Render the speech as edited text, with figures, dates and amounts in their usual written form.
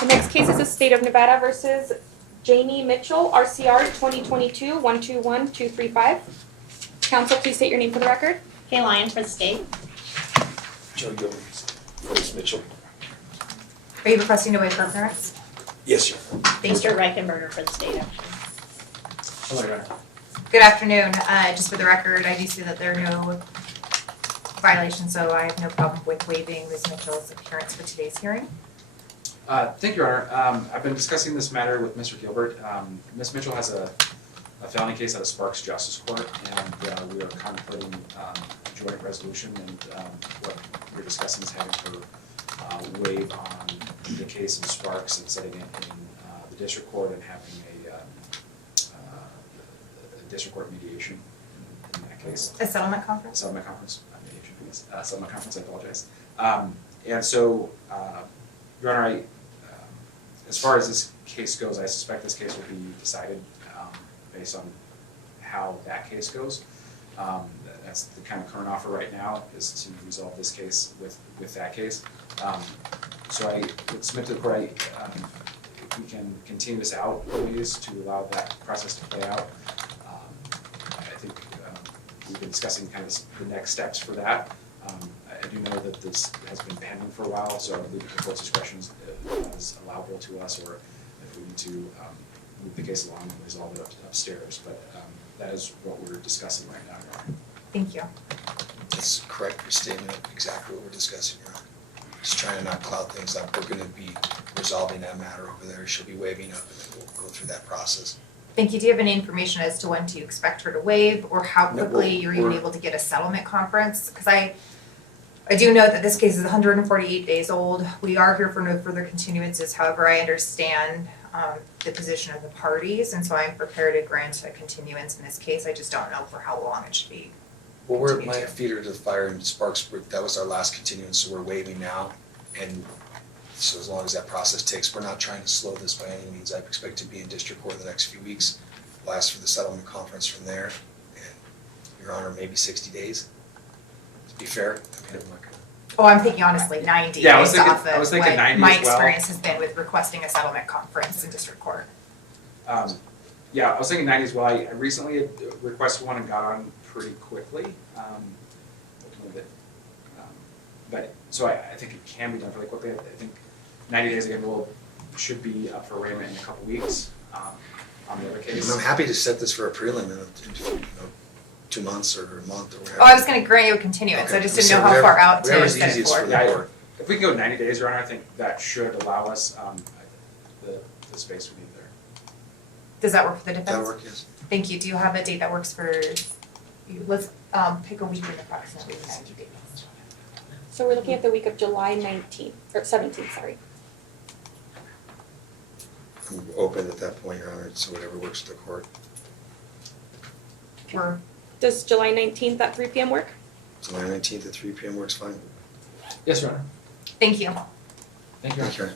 The next case is the State of Nevada versus Jaymie Mitchell, RCR 2022-121235. Counsel, please state your name for the record. Kay Lyons for the state. Joe Gilbert for Ms. Mitchell. Are you requesting to waive forbearance? Yes, sir. Mr. Reichenberg for the state. Hello, Your Honor. Good afternoon. Just for the record, I do see that there are no violations, so I have no problem with waiving Ms. Mitchell's appearance for today's hearing. Thank you, Your Honor. I've been discussing this matter with Mr. Gilbert. Ms. Mitchell has a felony case out of Sparks Justice Court, and we are contemplating a joint resolution, and what we're discussing is having her waive on the case in Sparks and setting it in the district court and having a district court mediation in that case. A settlement conference? Settlement conference, not mediation, please. Settlement conference, I apologize. And so, Your Honor, as far as this case goes, I suspect this case will be decided based on how that case goes. That's the kind of current offer right now, is to resolve this case with that case. So I would submit to the court, if we can continue this out ways to allow that process to play out. I think we've been discussing kind of the next steps for that. I do know that this has been pending for a while, so I believe the court's discretion is allowable to us, or if we need to move the case along and resolve it upstairs. But that is what we're discussing right now, Your Honor. Thank you. That's correct, your statement, exactly what we're discussing, Your Honor. Just trying to not cloud things up. We're going to be resolving that matter over there. She'll be waiving up, and then we'll go through that process. Thank you. Do you have any information as to when to expect her to waive, or how No, quickly you're even able to get a settlement conference? Because I do know that this case is 148 days old. We are here for no further continuances. However, I understand the position of the parties, and so I'm prepared to grant a continuance in this case. I just don't know for how long it should be. Well, we're Continue my to. feeder to the fire in Sparks. That was our last continuance, so we're waiving now. And so as long as that process takes, we're not trying to slow this by any means. I expect to be in district court in the next few weeks. We'll ask for the settlement conference from there. And, Your Honor, maybe 60 days. To be fair, I mean, I'm not gonna. Oh, I'm thinking honestly 90 Yeah, I was based thinking- off I was of thinking what 90 my as well. experience has been with requesting a settlement conference in district court. Yeah, I was thinking 90 as well. I recently had requested one and got on pretty quickly. But so I think it can be done fairly quickly. I think 90 days again should be up for arraignment in a couple weeks on the other case. I'm happy to set this for a prelim in 2 months or a month or whatever. Oh, I was going to grant you a continuance. Okay. I just didn't So know how far out to whatever's set it easiest for for. the Yeah, court. if we can go 90 days, Your Honor, I think that should allow us the space we need there. Does that work for the defense? That'll work, yes. Thank you. Do you have a date that works for you? Let's pick a week in approximately 90 days. So we're looking at the week of July 19th, or 17th, sorry. I'm open at that point, Your Honor, so whatever works for the court. Or Does July 19th at 3 p.m. work? July 19th at 3 p.m. works fine. Yes, Your Honor. thank you. Thank you, Your Honor. Thank you, Your Honor.